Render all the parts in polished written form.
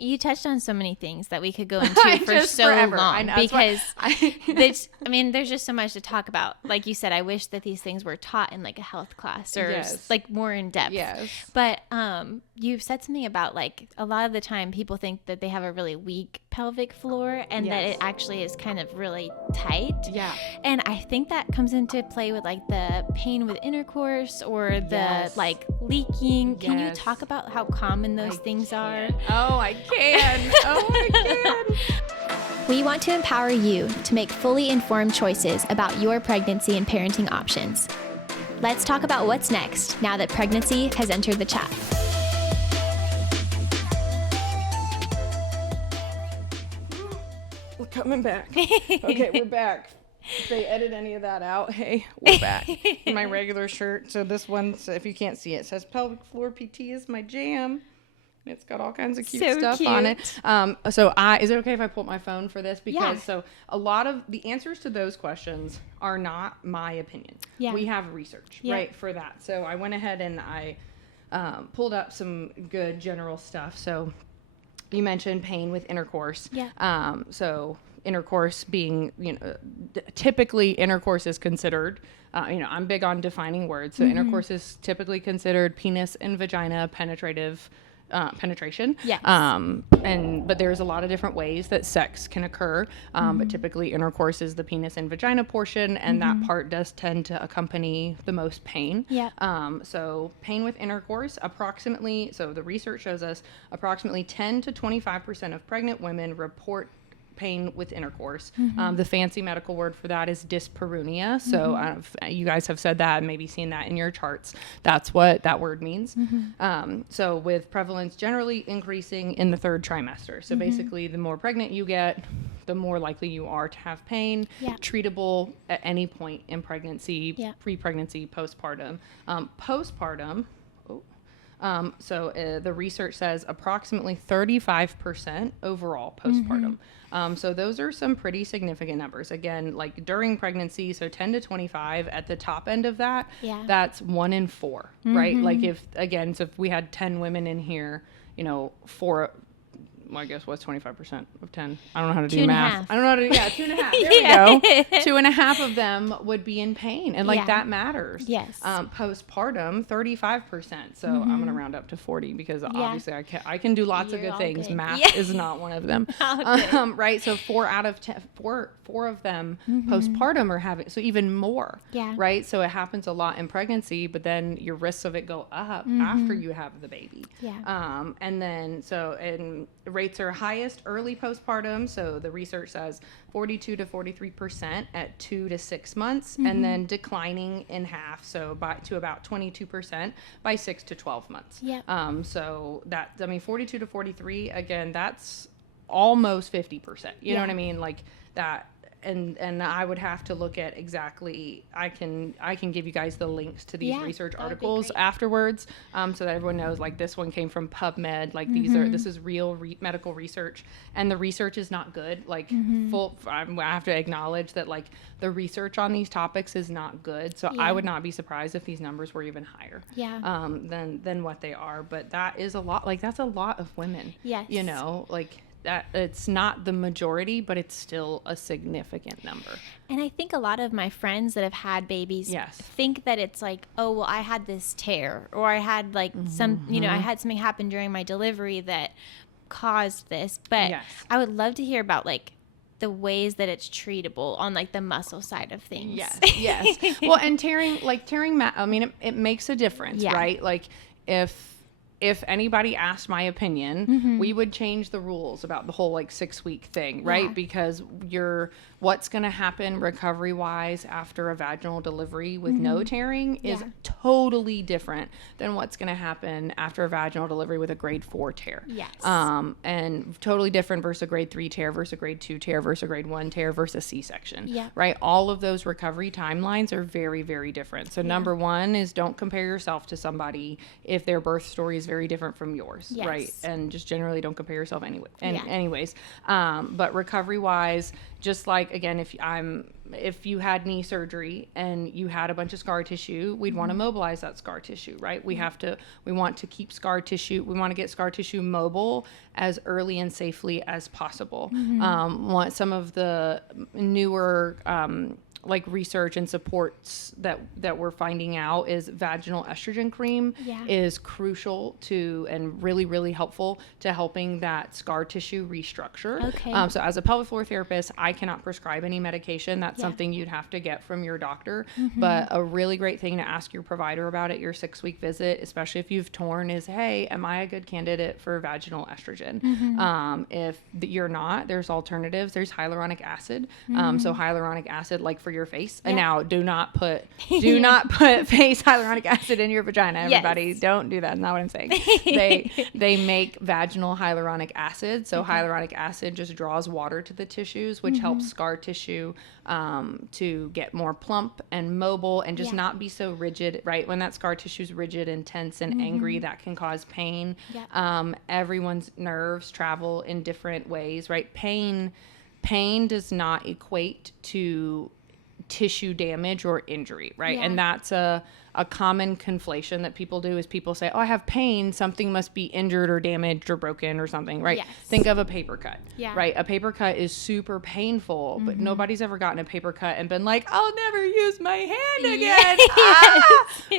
You touched on so many things that we could go into for so forever. long, I know, because there's just so much to talk about. Like you said, I wish that these things were taught in like a health class or like more in depth. Yes. But you've said something about like a lot of the time people think that they have a really weak pelvic floor and that it actually is kind of really tight. Yeah. And I think that comes into play with like the pain with intercourse or the like leaking. Can you talk about how common those things are? Oh, I can. We want to empower you to make fully informed choices about your pregnancy and parenting options. Let's talk about what's next now that pregnancy has entered the chat. We're coming back. Okay, we're back. If they edit any of that out, hey, we're back. In my regular shirt. So this one, if you can't see it, says pelvic floor PT is my jam. It's got all kinds of cute stuff on it. So is it okay if I pull up my phone for this? Because so a lot of the answers to those questions are not my opinion. Yeah. We have research, right, for that. So I went ahead and I pulled up some good general stuff. So you mentioned pain with intercourse. Yeah. So intercourse being, typically intercourse is considered, I'm big on defining words. So intercourse is typically considered penis and vagina penetration. Yes. But there's a lot of different ways that sex can occur. But typically intercourse is the penis and vagina portion, and that part does tend to accompany the most pain. Yeah. So pain with intercourse, so the research shows us approximately 10 to 25% of pregnant women report pain with intercourse. The fancy medical word for that is dyspareunia. So you guys have said that and maybe seen that in your charts. That's what that word means. So with prevalence generally increasing in the third trimester. So basically the more pregnant you get, the more likely you are to have pain. Treatable at any point in pregnancy, pre-pregnancy, postpartum. The research says approximately 35% overall postpartum. So those are some pretty significant numbers. Again, like during pregnancy, so 10 to 25 at the top end of that, that's 1 in 4, right? Like if we had 10 women in here, 4, I guess what's 25% of 10? I don't know how to do math. I don't know how to do, 2.5. There we go. 2.5 of them would be in pain. And that matters. Yes. Postpartum, 35%. So I'm going to round up to 40 because obviously I can do lots of good things. Good. Math is not one of them. Right. So 4 of them postpartum are having, so even more. Yeah. Right. So it happens a lot in pregnancy, but then your risks of it go up after you have the baby. Yeah. And then, rates are highest early postpartum. So the research says 42 to 43% at 2 to 6 months, and then declining in half. So to about 22% by 6 to 12 months. Yeah. So 42 to 43, again, that's almost 50%. You know what I mean? Like that. And I would have to look at exactly, I can give you guys the links to these research articles afterwards, so that everyone knows, like, this one came from PubMed, like this is real medical research, and the research is not good, like I have to acknowledge that, like, the research on these topics is not good, so I would not be surprised if these numbers were even higher than what they are. But that is a lot, like, that's a lot of women. Yes. Like, that it's not the majority, but it's still a significant number. And I think a lot of my friends that have had babies think that it's like, oh, well, I had this tear, or I had like I had something happen during my delivery that caused this. But I would love to hear about like the ways that it's treatable on like the muscle side of things. Yes. Well, and tearing, I mean, it makes a difference, right? Like if anybody asked my opinion, we would change the rules about the whole like 6-week thing, right? Because what's going to happen recovery wise after a vaginal delivery with no tearing is totally different than what's going to happen after a vaginal delivery with a grade 4 tear. Yes. And totally different versus a grade 3 tear versus a grade 2 tear versus a grade 1 tear versus C-section. Yeah. Right? All of those recovery timelines are very, very different. So number one is don't compare yourself to somebody if their birth story is very different from yours, yes. right? And just generally don't compare yourself anyway. Anyways, but recovery wise, just like, again, if you had knee surgery and you had a bunch of scar tissue, we'd want to mobilize that scar tissue, right? We want to keep scar tissue. We want to get scar tissue mobile as early and safely as possible. Want some of the newer, like research and supports that we're finding out is vaginal estrogen cream is crucial to and really, really helpful to helping that scar tissue restructure. Okay. So as a pelvic floor therapist, I cannot prescribe any medication. That's something you'd have to get from your doctor. But a really great thing to ask your provider about at your 6-week visit, especially if you've torn, is, hey, am I a good candidate for vaginal estrogen? If you're not, there's alternatives. There's hyaluronic acid. So hyaluronic acid, like for your face. And now do not put face hyaluronic acid in your vagina, everybody. Yes. Don't do that. That's not what I'm saying. They make vaginal hyaluronic acid. So hyaluronic acid just draws water to the tissues, which helps scar tissue to get more plump and mobile and just not be so rigid, right? When that scar tissue is rigid and tense and angry, that can cause pain. Everyone's nerves travel in different ways, right? Pain does not equate to tissue damage or injury, right? And that's a common conflation that people do, is people say, oh, I have pain, something must be injured or damaged or broken or something, right? Yes. Think of a paper cut, right? A paper cut is super painful, but nobody's ever gotten a paper cut and been like, I'll never use my hand again,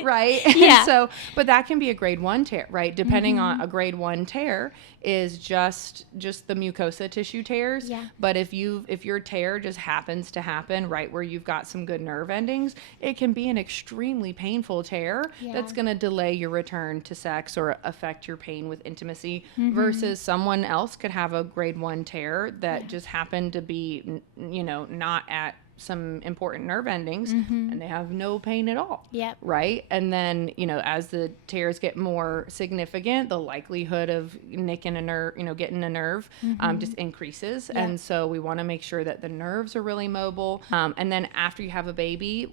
right? And so, but that can be a grade 1 tear, right? Depending on a grade 1 tear is just the mucosa tissue tears. But if your tear just happens to happen right where you've got some good nerve endings, it can be an extremely painful tear that's going to delay your return to sex or affect your pain with intimacy, versus someone else could have a grade 1 tear that just happened to be, not at some important nerve endings and they have no pain at all. Right. And then, as the tears get more significant, the likelihood of nicking a nerve, getting a nerve, just increases. And so we want to make sure that the nerves are really mobile. And then after you have a baby,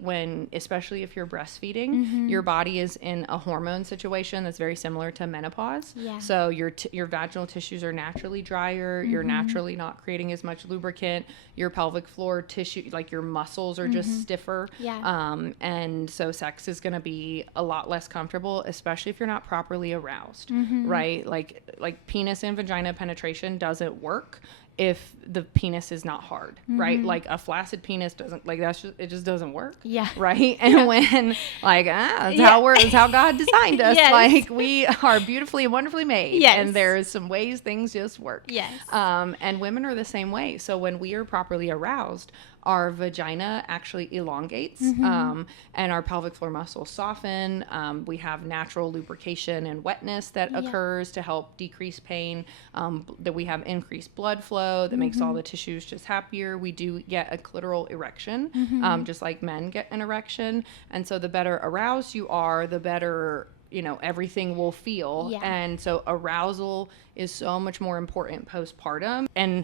especially if you're breastfeeding, your body is in a hormone situation that's very similar to menopause. So your vaginal tissues are naturally drier. You're naturally not creating as much lubricant. Your pelvic floor tissue, like your muscles, are just stiffer. And so sex is going to be a lot less comfortable, especially if you're not properly aroused, right? Like penis and vagina penetration doesn't work if the penis is not hard, right? Like a flaccid penis doesn't, like it just doesn't work. Right. And when that's how God designed us. Like we are beautifully and wonderfully made. And there's some ways things just work. And women are the same way. So when we are properly aroused, our vagina actually elongates, and our pelvic floor muscles soften. We have natural lubrication and wetness that occurs to help decrease pain. That we have increased blood flow that makes all the tissues just happier. We do get a clitoral erection, just like men get an erection. And so the better aroused you are, the better everything will feel. And so arousal is so much more important postpartum. And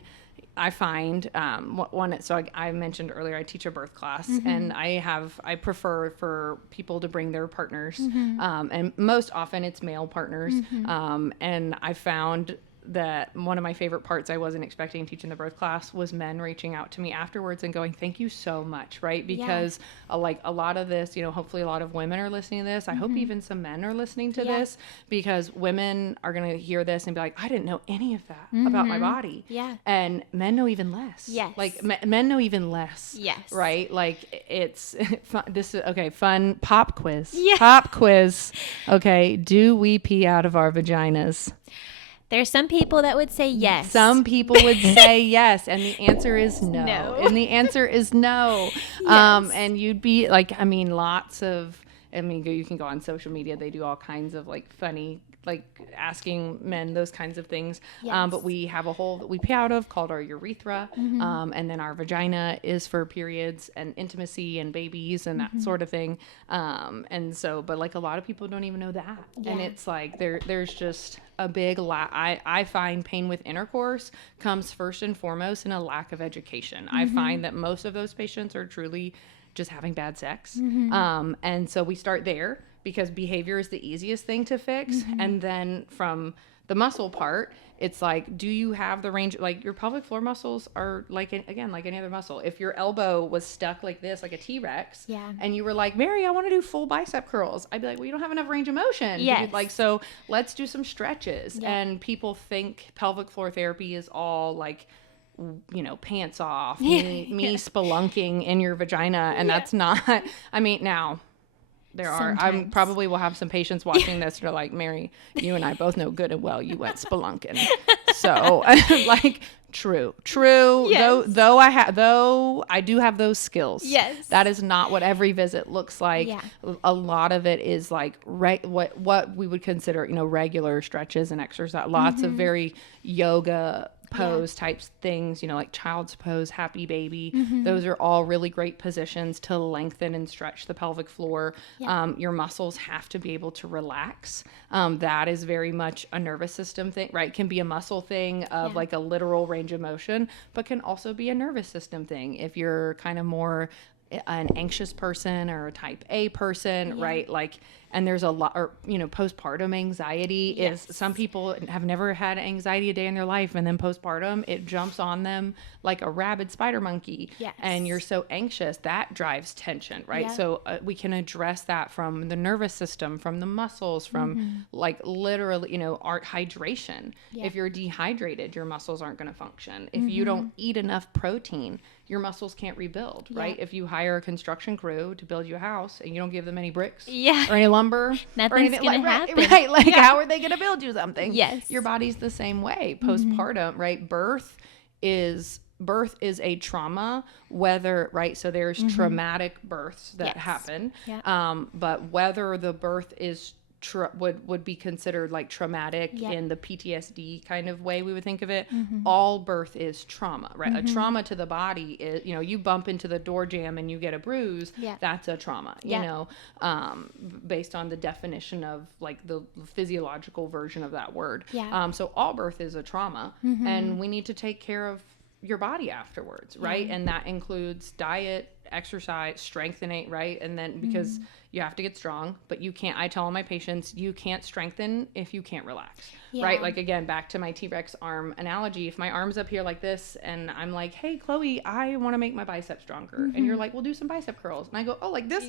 I find I mentioned earlier, I teach a birth class, and I prefer for people to bring their partners, and most often it's male partners. And I found that one of my favorite parts I wasn't expecting teaching the birth class was men reaching out to me afterwards and going, thank you so much, right? Because a lot of this, hopefully a lot of women are listening to this. I hope even some men are listening to this, because women are going to hear this and be like, I didn't know any of that about my body. And men know even less. Like men know even less. Right? Like it's fun pop quiz. Pop quiz. Okay. Do we pee out of our vaginas? There's some people that would say yes. Some people would say yes. And the answer is no. And the answer is no. And you'd be like, you can go on social media. They do all kinds of funny, asking men those kinds of things. But we have a hole that we pee out of called our urethra. And then our vagina is for periods and intimacy and babies and that sort of thing. And so, but a lot of people don't even know that. And it's there's just a big I find pain with intercourse comes first and foremost in a lack of education. I find that most of those patients are truly just having bad sex. And so we start there. because behavior is the easiest thing to fix. And then from the muscle part, it's like, do you have the range? Like your pelvic floor muscles are like, again, like any other muscle. If your elbow was stuck like this, like a T-Rex, and you were like, Mary, I want to do full bicep curls, I'd be like, well, you don't have enough range of motion. Yes. Like, so let's do some stretches. And people think pelvic floor therapy is all like, you know, pants off, me spelunking in your vagina. And that's not, I mean, now there are, I probably will have some patients watching this that are like, Mary, you and I both know good and well you went spelunking. So like, true. Yes. Though I do have those skills. Yes. That is not what every visit looks like. Yeah. A lot of it is like what we would consider, you know, regular stretches and exercise. Lots of very yoga pose types things, you know, like child's pose, happy baby. Those are all really great positions to lengthen and stretch the pelvic floor. Your muscles have to be able to relax. That is very much a nervous system thing, right? Can be a muscle thing of like a literal range of motion, but can also be a nervous system thing if you're kind of more an anxious person or a type A person, right? Like, and there's a lot, or, you know, postpartum anxiety is, some people have never had anxiety a day in their life. And then postpartum, it jumps on them like a rabid spider monkey. Yes. And you're so anxious, that drives tension, right? Yep. So we can address that from the nervous system, from the muscles, from like literally, you know, hydration. Yep. If you're dehydrated, your muscles aren't going to function. If you don't eat enough protein, your muscles can't rebuild, right? If you hire a construction crew to build you a house and you don't give them any bricks or any lumber, nothing's going to happen. Right? Like, how are they going to build you something? Yes. Your body's the same way. Postpartum, right? Birth is a trauma, whether, right? So there's traumatic births that happen. But whether the birth is would be considered like traumatic in the PTSD kind of way we would think of it. All birth is trauma, right? A trauma to the body is, you know, you bump into the door jamb and you get a bruise. That's a trauma, you know, based on the definition of like the physiological version of that word. So all birth is a trauma, and we need to take care of your body afterwards, right? And that includes diet, exercise, strengthening, right? And then because you have to get strong, but you can't, I tell all my patients, you can't strengthen if you can't relax, right? Like, again, back to my T-Rex arm analogy. If my arm's up here like this and I'm like, hey, Chloe, I want to make my biceps stronger. And you're like, we'll do some bicep curls. And I go, oh, like this?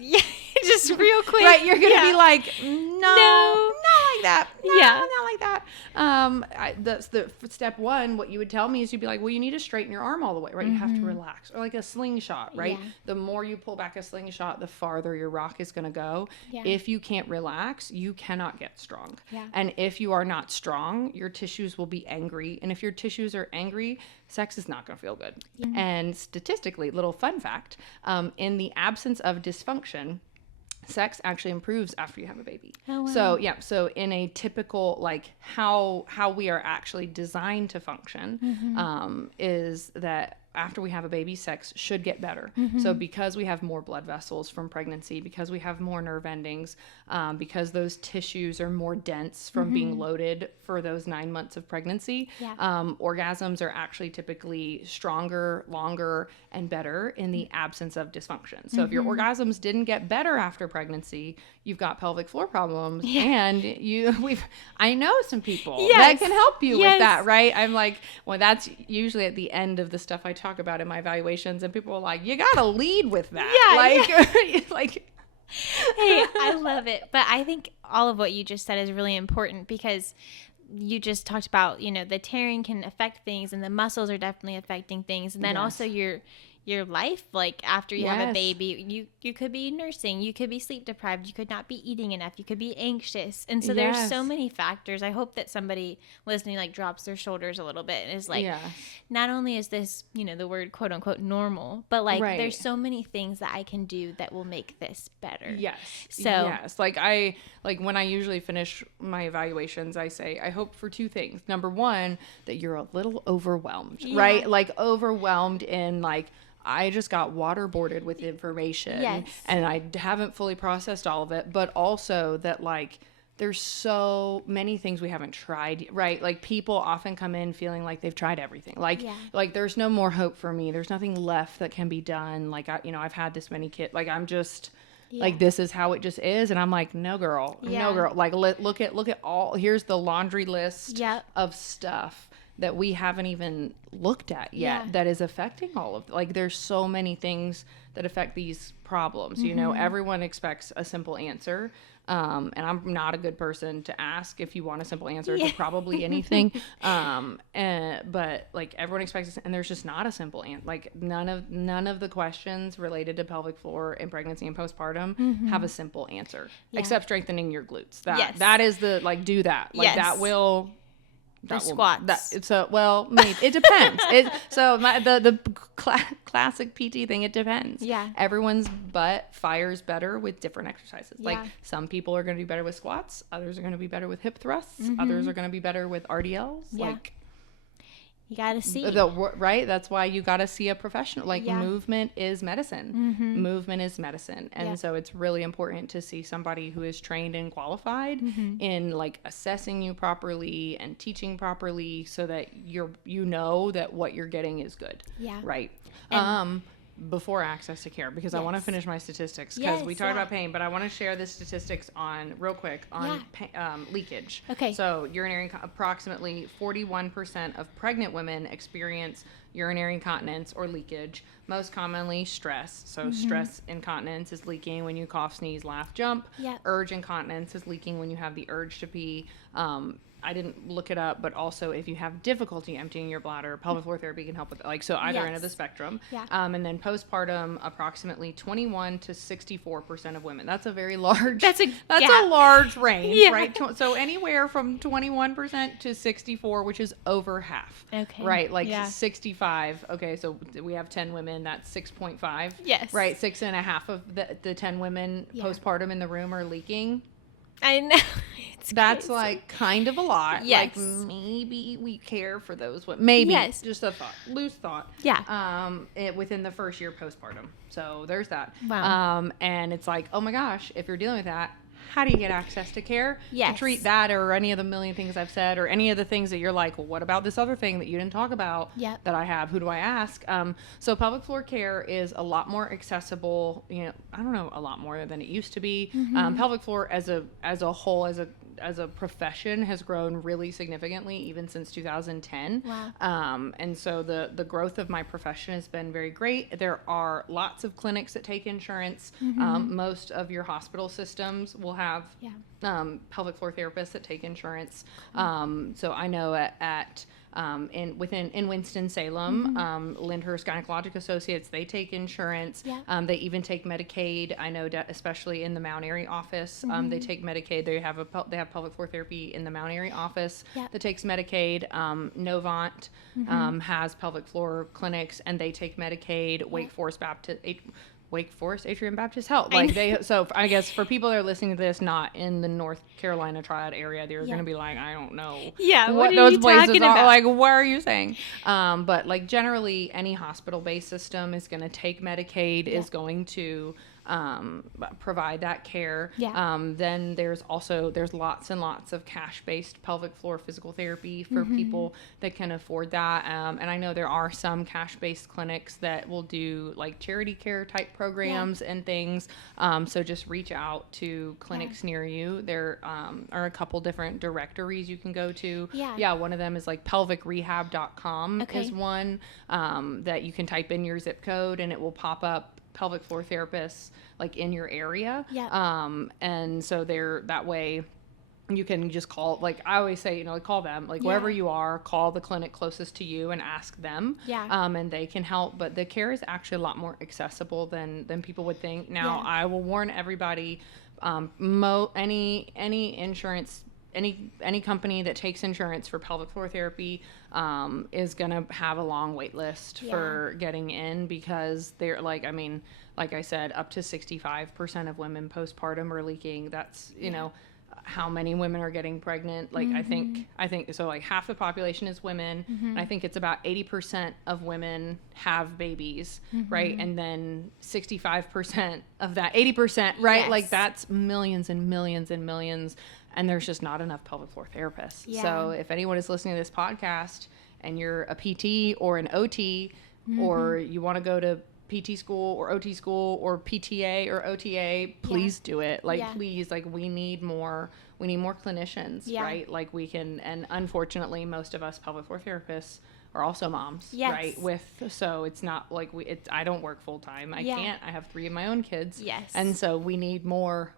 Just real quick. Right. You're going to be like, no, not like that. No, not like that. That's the step one. What you would tell me is you'd be like, well, you need to straighten your arm all the way, right? You have to relax. Or like a slingshot, right? The more you pull back a slingshot, the farther your rock is going to go. If you can't relax, you cannot get strong. And if you are not strong, your tissues will be angry. And if your tissues are angry, sex is not going to feel good. And statistically, little fun fact, in the absence of dysfunction, sex actually improves after you have a baby. Oh, wow. So in a typical, like how we are actually designed to function, is that after we have a baby, sex should get better. So because we have more blood vessels from pregnancy, because we have more nerve endings, because those tissues are more dense from being loaded for those 9 months of pregnancy, orgasms are actually typically stronger, longer, and better in the absence of dysfunction. So if your orgasms didn't get better after pregnancy, you've got pelvic floor problems, and I know some people that can help you with that, right? I'm like, well, that's usually at the end of the stuff I talk about in my evaluations, and people are like, you gotta lead with that. Like hey, I love it. But I think all of what you just said is really important, because you just talked about, you know, the tearing can affect things, and the muscles are definitely affecting things, and then also your life, like after you have a baby, you could be nursing, you could be sleep deprived, you could not be eating enough, you could be anxious, and so there's so many factors. I hope that somebody listening like drops their shoulders a little bit and is like, not only is this, you know, the word quote unquote normal, but like there's so many things that I can do that will make this better. Like when I usually finish my evaluations, I say I hope for two things. Number one, that you're a little overwhelmed, right? Like overwhelmed in like, I just got waterboarded with information and I haven't fully processed all of it, but also that like there's so many things we haven't tried, right? Like people often come in feeling like they've tried everything. Like there's no more hope for me. There's nothing left that can be done. Like, I've had this many kids. Like I'm just, Like, this is how it just is. And I'm like, no, girl. Like, look at all, here's the laundry list of stuff that we haven't even looked at yet that is affecting all of, like, there's so many things that affect these problems. You know, everyone expects a simple answer. And I'm not a good person to ask if you want a simple answer to probably anything. But like, everyone expects this, and there's just not a simple answer. Like, none of the questions related to pelvic floor in pregnancy and postpartum have a simple answer, except strengthening your glutes. That is the, like, do that. Like, that will... squats. Well, maybe it depends. The classic PT thing, it depends. Yeah. Everyone's butt fires better with different exercises. Yeah. Like, some people are going to be better with squats. Others are going to be better with hip thrusts. Others are going to be better with RDLs. Yeah. Like, you got to see. Right? That's why you got to see a professional. Like, movement is medicine. Movement is medicine. And so it's really important to see somebody who is trained and qualified in, like, assessing you properly and teaching properly, so that you know that what you're getting is good. Yeah. Right. Before access to care, because I want to finish my statistics, because we talked about pain, but I want to share the statistics real quick on leakage. Okay. So approximately 41% of pregnant women experience urinary incontinence or leakage, most commonly stress. So stress incontinence is leaking when you cough, sneeze, laugh, jump. Urge incontinence is leaking when you have the urge to pee. I didn't look it up, but also if you have difficulty emptying your bladder, pelvic floor therapy can help with it. Like, so either end of the spectrum. And then postpartum, approximately 21 to 64% of women. That's a very large. That's a large range, right? So anywhere from 21% to 64, which is over half. Okay. Right, like 65. Okay, so we have 10 women. That's 6.5. Yes. Right, 6.5 of the 10 women postpartum in the room are leaking. I know. That's crazy. Like, kind of a lot. Yes. Like, maybe we care for those women. Maybe. Yes. Just a thought. Loose thought. Yeah. Within the first year postpartum. So there's that. Wow. And it's like, oh my gosh, if you're dealing with that, how do you get access to care? Yes. To treat that, or any of the million things I've said, or any of the things that you're like, well, what about this other thing that you didn't talk about that I have? Who do I ask? So pelvic floor care is a lot more accessible. You know, I don't know, a lot more than it used to be. Pelvic floor as a whole, as a profession, has grown really significantly, even since 2010. Wow. And so the growth of my profession has been very great. There are lots of clinics that take insurance. Most of your hospital systems will have pelvic floor therapists that take insurance. So I know in Winston-Salem, Lyndhurst Gynecologic Associates, they take insurance. They even take Medicaid. I know especially in the Mount Airy office, they take Medicaid. They have pelvic floor therapy in the Mount Airy office that takes Medicaid. Novant has pelvic floor clinics, and they take Medicaid. Wake Forest Atrium Baptist Health. So I guess for people that are listening to this not in the North Carolina Triad area, they're going to be like, I don't know. Yeah, what those places are. Like, what are you saying? But like, generally any hospital-based system is going to take Medicaid, is going to provide that care. Then there's lots and lots of cash-based pelvic floor physical therapy for people that can afford that. And I know there are some cash-based clinics that will do like charity care type programs and things. So just reach out to clinics near you. There are a couple different directories you can go to. One of them is like pelvicrehab.com is one that you can type in your zip code, and it will pop up pelvic floor therapists like in your area. And so that way you can just call, like I always say, call them, like wherever you are, call the clinic closest to you and ask them. And they can help. But the care is actually a lot more accessible than people would think. Now, I will warn everybody, any insurance, any company that takes insurance for pelvic floor therapy is going to have a long wait list for getting in, because they're like I said, up to 65% of women postpartum are leaking. That's, how many women are getting pregnant. Like, I think so, like half the population is women. And I think it's about 80% of women have babies, right? And then 65% of that 80%, right? Like, that's millions and millions and millions. And there's just not enough pelvic floor therapists. So if anyone is listening to this podcast and you're a PT or an OT, or you want to go to PT school or OT school or PTA or OTA, please do it. Like, please, like, we need more clinicians, right? Like, we can, and unfortunately, most of us pelvic floor therapists are also moms, right? So it's not like I don't work full time. I can't. I have 3 of my own kids. And so we need more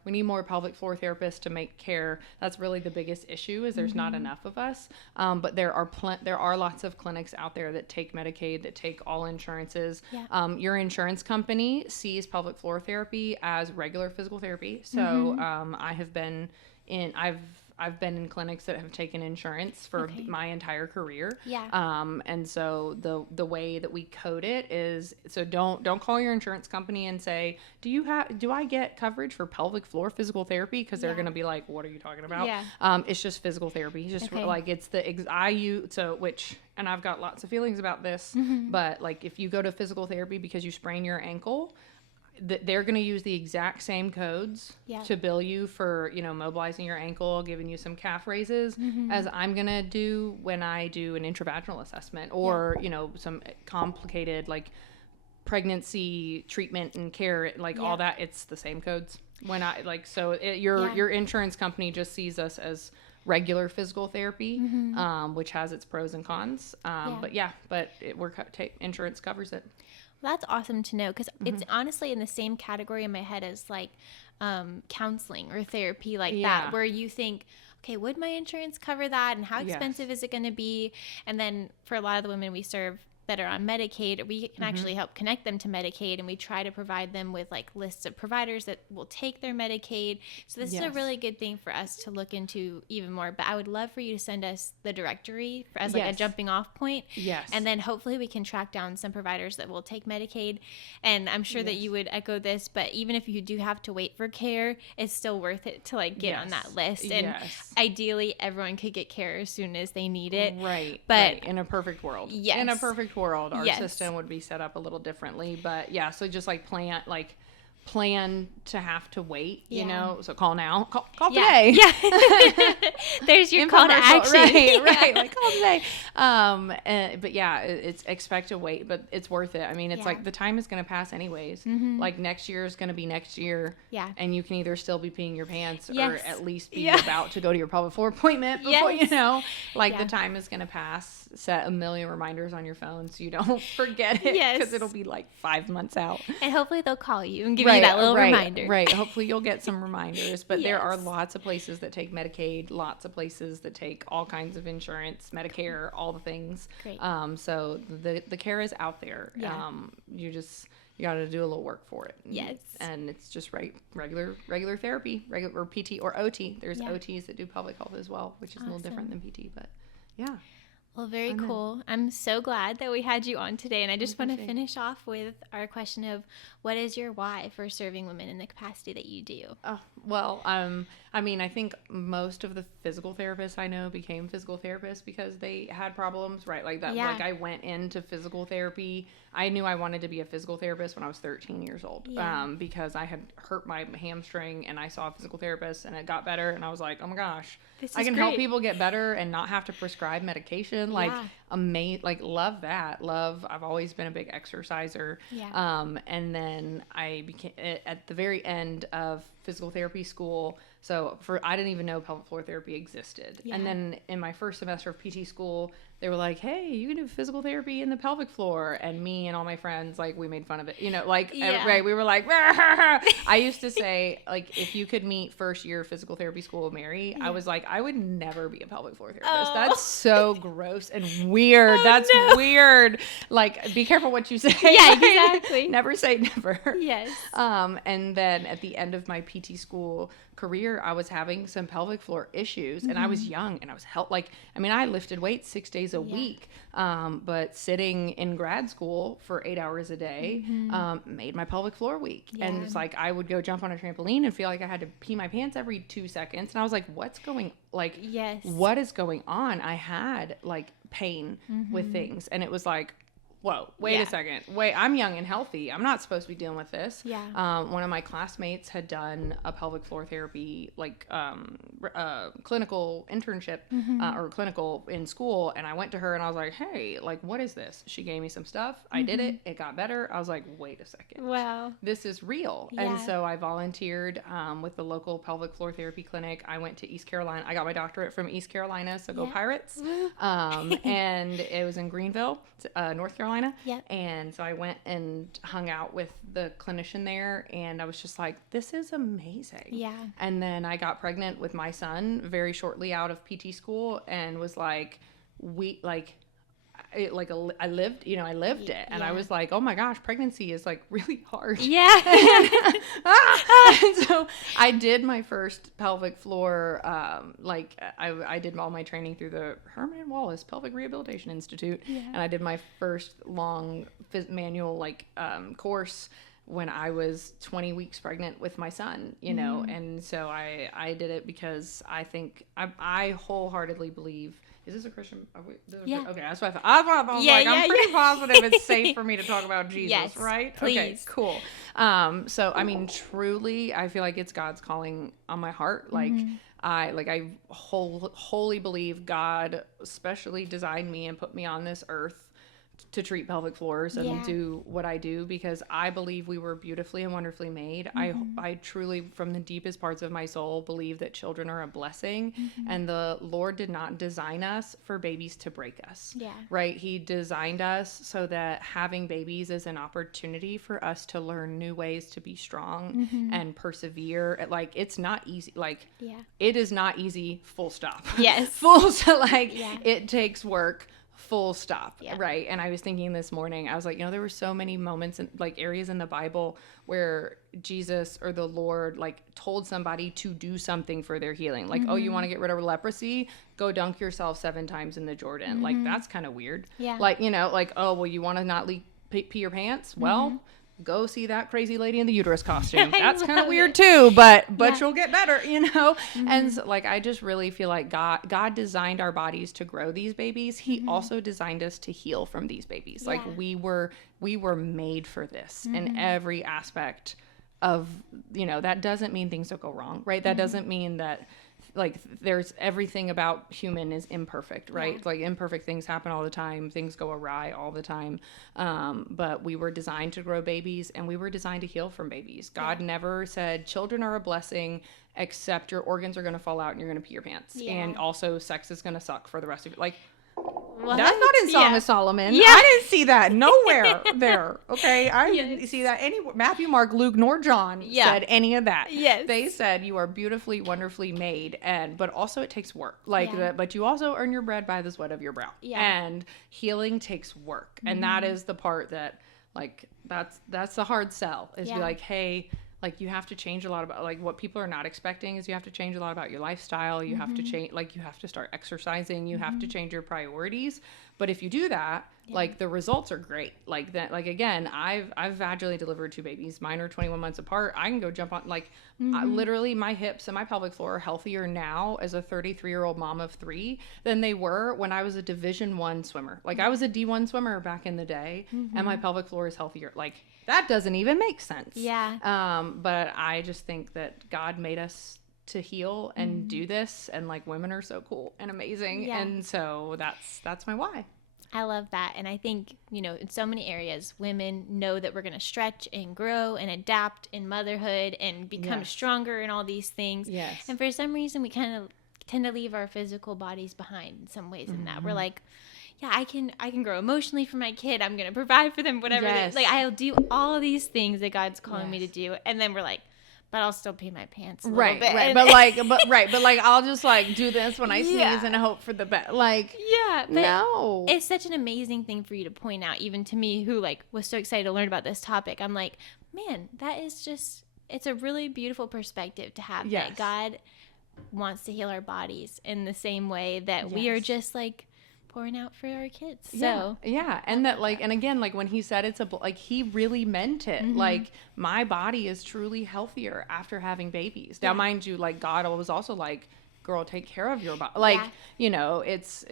pelvic floor therapists to make care. That's really the biggest issue, is there's not enough of us. But there are lots of clinics out there that take Medicaid, that take all insurances. Your insurance company sees pelvic floor therapy as regular physical therapy. So I've been in clinics that have taken insurance for my entire career. And so the way that we code it is, so don't call your insurance company and say, do I get coverage for pelvic floor physical therapy? Because they're going to be like, what are you talking about? It's just physical therapy. It's just like, it's and I've got lots of feelings about this, but like, if you go to physical therapy because you sprain your ankle, they're going to use the exact same codes to bill you for, mobilizing your ankle, giving you some calf raises, as I'm going to do when I do an intravaginal assessment or, some complicated like pregnancy treatment and care, like all that. It's the same codes. Your insurance company just sees us as regular physical therapy, which has its pros and cons. But insurance covers it. Well, that's awesome to know, because it's honestly in the same category in my head as like counseling or therapy like that, where you think, okay, would my insurance cover that, and how expensive is it going to be? And then for a lot of the women we serve that are on Medicaid, we can actually help connect them to Medicaid, and we try to provide them with like lists of providers that will take their Medicaid. So this is a really good thing for us to look into even more. But I would love for you to send us the directory as like a jumping off point. And then hopefully we can track down some providers that will take Medicaid. And I'm sure that you would echo this, but even if you do have to wait for care, it's still worth it to like get on that list. And ideally everyone could get care as soon as they need it. But in a perfect world. In a perfect world, our system would be set up a little differently, but so just like plan to have to wait, so call now, call today. There's your call to action. Right, like call today. But it's expect to wait, but it's worth it. I mean, it's like the time is going to pass anyways. Like next year is going to be next year, and you can either still be peeing your pants or at least be about to go to your pelvic floor appointment before the time is going to pass. Set a million reminders on your phone so you don't forget it, because it'll be like 5 months out, and hopefully they'll call you and give you that little reminder. Hopefully you'll get some reminders, but there are lots of places that take Medicaid, lots of places that take all kinds of insurance, Medicare, all the things. So the care is out there. You got to do a little work for it. And it's just regular therapy, or PT or OT. There's OTs that do pelvic health as well, which is a little different than PT, but Well, very cool. I'm so glad that we had you on today. And I just want to finish off with our question of, what is your why for serving women in the capacity that you do? I mean, I think most of the physical therapists I know became physical therapists because they had problems, right? Like that. Like I went into physical therapy. I knew I wanted to be a physical therapist when I was 13 years old, because I had hurt my hamstring and I saw a physical therapist and it got better. And I was like, oh my gosh, I can help people get better and not have to prescribe medication. Like, love that. I've always been a big exerciser. And then I became, at the very end of physical therapy school, I didn't even know pelvic floor therapy existed. And then in my first semester of PT school, they were like, hey, you can do physical therapy in the pelvic floor. And me and all my friends, like, we made fun of it, we were like, I used to say, like, if you could meet first year physical therapy school of Mary, I was like, I would never be a pelvic floor therapist. That's so gross and weird. That's weird. Like, be careful what you say. Exactly. Never say never. And then at the end of my PT school career, I was having some pelvic floor issues, and I was young, and I was I lifted weights 6 days a week, but sitting in grad school for 8 hours a day made my pelvic floor weak. And it's like, I would go jump on a trampoline and feel like I had to pee my pants every 2 seconds, and I was like, what is going on? I had like pain with things, and it was like, whoa, wait a second. Wait, I'm young and healthy. I'm not supposed to be dealing with this. Yeah. One of my classmates had done a pelvic floor therapy, like, clinical internship, or clinical in school. And I went to her and I was like, hey, like, what is this? She gave me some stuff. I did it. It got better. I was like, wait a second. Wow. This is real. Yeah. And so I volunteered, with the local pelvic floor therapy clinic. I went to East Carolina. I got my doctorate from East Carolina. So go Pirates. And it was in Greenville, North Carolina. Yep. And so I went and hung out with the clinician there, and I was just like, this is amazing. Yeah. And then I got pregnant with my son very shortly out of PT school, and was like, I lived it. And I was like, oh my gosh, pregnancy is like really hard. Yeah. And so I did my first pelvic floor, I did all my training through the Herman Wallace Pelvic Rehabilitation Institute. Yeah. And I did my first long manual, course when I was 20 weeks pregnant with my son, you know? And so I did it because I think I wholeheartedly believe. Is this a Christian? Yeah. Okay, that's what I thought. I'm pretty positive it's safe for me to talk about Jesus, yes, right? Please. Okay, cool. So, I mean, truly, I feel like it's God's calling on my heart. Like, I wholly believe God specially designed me and put me on this earth to treat pelvic floors and do what I do, because I believe we were beautifully and wonderfully made. I truly, from the deepest parts of my soul, believe that children are a blessing, and the Lord did not design us for babies to break us. Yeah. Right? He designed us so that having babies is an opportunity for us to learn new ways to be strong and persevere. Like, it's not easy. Like, it is not easy, full stop. Yes. Full stop. It takes work. Full stop. Yeah. Right. And I was thinking this morning, I was like, there were so many moments in areas in the Bible where Jesus or the Lord told somebody to do something for their healing. Like, oh, you want to get rid of leprosy? Go dunk yourself 7 times in the Jordan. Like, that's kind of weird. Yeah. Oh, well, you want to not pee your pants? Well, go see that crazy lady in the uterus costume. That's kind of weird too, but you'll get better, And so, I just really feel like God designed our bodies to grow these babies. He also designed us to heal from these babies. We were made for this in every aspect of, that doesn't mean things don't go wrong, right? That doesn't mean that there's everything about human is imperfect, right? Imperfect things happen all the time. Things go awry all the time. But we were designed to grow babies, and we were designed to heal from babies. God never said children are a blessing, except your organs are going to fall out and you're going to pee your pants. Yeah. And also sex is going to suck for the rest of your life. What? That's not in Song of Solomon. Yeah. I didn't see that nowhere there. Okay. I didn't see that anywhere. Matthew, Mark, Luke, nor John said any of that. Yes. They said you are beautifully, wonderfully made, but also it takes work. But you also earn your bread by the sweat of your brow. Yeah. And healing takes work. And that is the part that that's the hard sell, is be like, hey, you have to change a lot about, what people are not expecting is you have to change a lot about your lifestyle. You have to change, you have to start exercising. You have to change your priorities. But if you do that, the results are great. Again, I've vaginally delivered 2 babies. Mine are 21 months apart. I can go jump on, literally my hips and my pelvic floor are healthier now as a 33-year-old mom of 3 than they were when I was a Division I swimmer. I was a D1 swimmer back in the day, and my pelvic floor is healthier. That doesn't even make sense. Yeah. But I just think that God made us to heal and do this, and women are so cool and amazing. Yeah. And so that's my why. I love that. And I think, in so many areas, women know that we're going to stretch and grow and adapt in motherhood and become stronger and all these things. Yes. And for some reason, we kind of tend to leave our physical bodies behind in some ways in that. We're like, yeah, I can grow emotionally for my kid. I'm going to provide for them, whatever it is. I'll do all these things that God's calling me to do. And then we're like, but I'll still pee my pants a little bit. Right. But I'll just do this when I sneeze and hope for the best. But no. It's such an amazing thing for you to point out, even to me who was so excited to learn about this topic. I'm like, man, that is just, it's a really beautiful perspective to have that God wants to heal our bodies in the same way that we are just pouring out for our kids. So and that and again, when he said it's he really meant it. My body is truly healthier after having babies. Now mind you, God was also girl, take care of your body. Like, you know, it's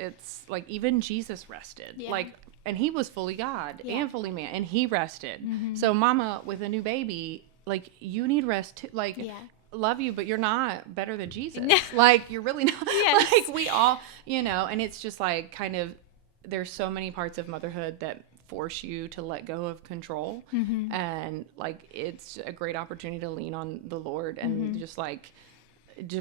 like even Jesus rested. Like, and he was fully God and fully man, and he rested. So mama with a new baby, like, you need rest too. Like, love you, but you're not better than Jesus. Like, you're really not. Like, we all, you know, and it's just like kind of, there's so many parts of motherhood that force you to let go of control. And like, it's a great opportunity to lean on the Lord and just like,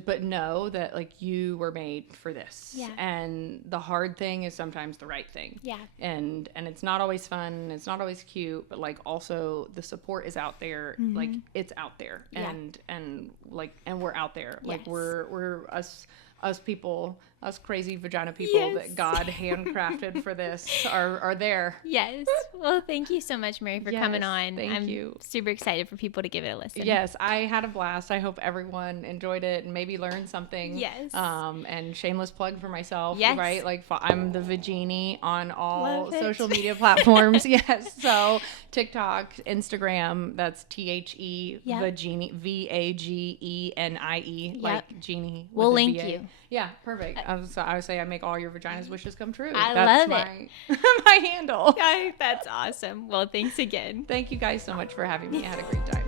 but know that like you were made for this, and the hard thing is sometimes the right thing, and it's not always fun, it's not always cute, but like also the support is out there, like it's out there, and like, and we're out there, like we're us people, us crazy vagina people that God handcrafted for this are there. Yes. Well, thank you so much, Mary, for coming on. Thank you. Super excited for people to give it a listen. Yes, I had a blast. I hope everyone enjoyed it and maybe learned something. Yes. And shameless plug for myself, yes. right? Like, I'm the Vagini on all social media platforms. Yes. So TikTok, Instagram, that's THE Vagini, VAGENIE, like genie. We'll link you. Yeah, perfect. So I would say I make all your vaginas wishes come true. That's love it. My handle. That's awesome. Well, thanks again. Thank you guys so much for having me. I had a great time.